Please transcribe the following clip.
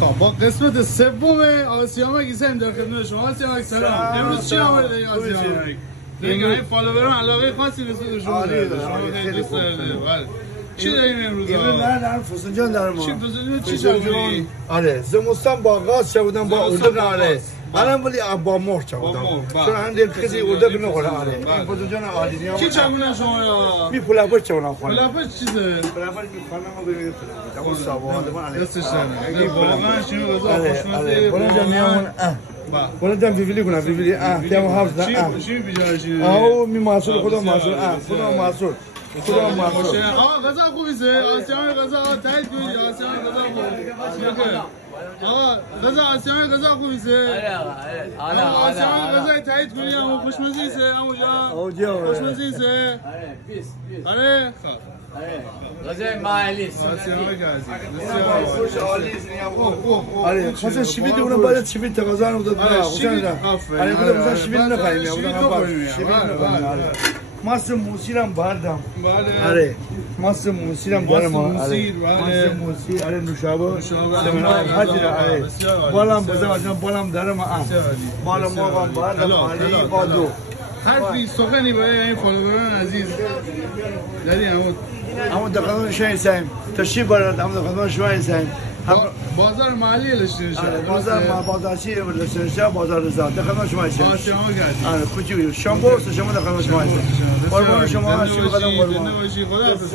خب با قسمت سوم آسیامک ایسایم در خدمت شما. آسیامک سلام. امروز چی آورده ای آسیامک؟ دیگه این فالووران علاقه خاصی نسبت به شما داره. شما خیلی دوست دارید. بله. چی داریم امروز؟ نه فسنجان دارم. چی فسنجان چی چاوری؟ آره زمستان با غاز شدم با اردک آره. الان ولی با مهر چودم. چون هندی کسی اردک نخوره آره. این فسنجان عالیه. چی چاونن شما یا؟ می پلاپش چونم خونه. پلاپش چیزه؟ پلاپش می خانم ببینید. اون سواد من علی. دستش نه. واقعا شنو غذا خوشمزه. فلان میامون فلان فیفیلی کنم فیفیلی تمام حافظ چی بیچاره او می محصول خدا محصول خدا محصول خدا محصول آقا غذا خوبیه آسیامک غذا تایید کنید آسیامک غذا خوبه آقا غذا آسیامک غذا خوبیه آره آسیامک غذا تایید کنید اما خوشمزه است اما جان خوشمزه است آره خب غذای مالیس آسیامک عزیز خوش عالی آره خاصه شیبید اونم باید شیبید تقاضا رو داد آره خدا مثلا شیبید نخریم ماست موسیرم بردم آره ماست موسیرم دارم ماست موسیر آره نوشابه سمنای حاضر آره بالام بزنم بالام دارم بالام ما بردم علی قادو حرفی سخنی برای این فالووران عزیز داری همون دقیقا شما هستیم تشریف بارد همون دقیقا شما هستیم بازار محلی لشترشا بازارچی لشترشا بازار رضا دقیقا شما هستیم آسیامک عزیز آره کوچیک شامبورس شما دقیقا شما هستیم قربان شما شما قدم قربان خدا حافظ